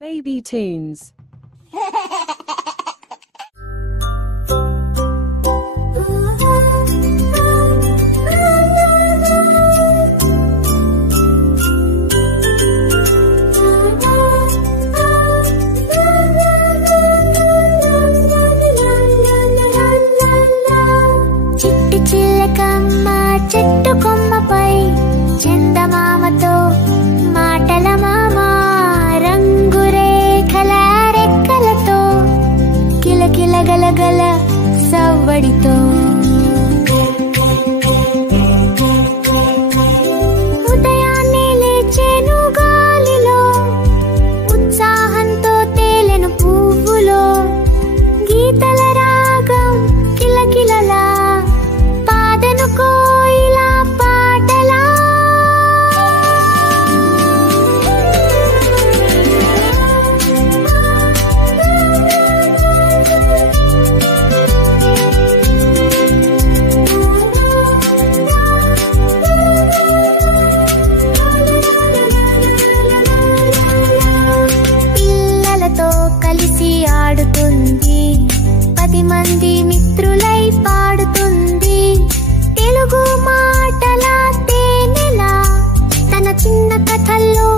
Baby tunes. చిట్టి చిలకమ్మ చెట్టు కొమ్మపై చందమామతో మాటల మామ రంగురేఖల రెక్కలతో కిలకిల గలగల సవ్వడితో ఉదయాన్నే లేచెను గాలిలో ఉత్సాహంతో తేలెను పువ్వులో గీతల రాగం కిలకిలలా పాదెను కోయిలా పాటలా పిల్లలతో కలిసి ఆడుతుంది 10 మంది మిత్రులై పాడుతుంది తెలుగు మాటల తేనెలా తన చిన్న కథల్లో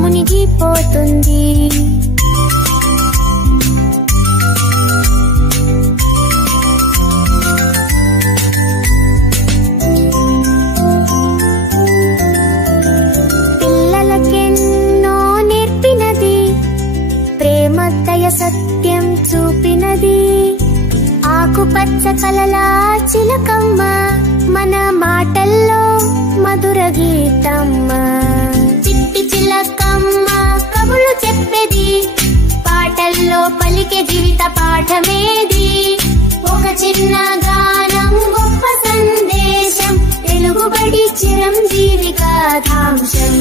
మునిగిపోతుంది పిల్లలకెన్నో నేర్పినది ప్రేమ దయ సత్యం చూపినది ఆకుపచ్చ కలలా చిలకమ్మ మన మాటల్లో మధుర గీతమ్మ చిట్టి చిలకమ్మ కబులు చెప్పేది పాటల్లో పలికే జీవిత పాఠమేది ఒక చిన్న గానం గొప్ప సందేశం తెలుగుబడి చిరంజీవి గాథాంశం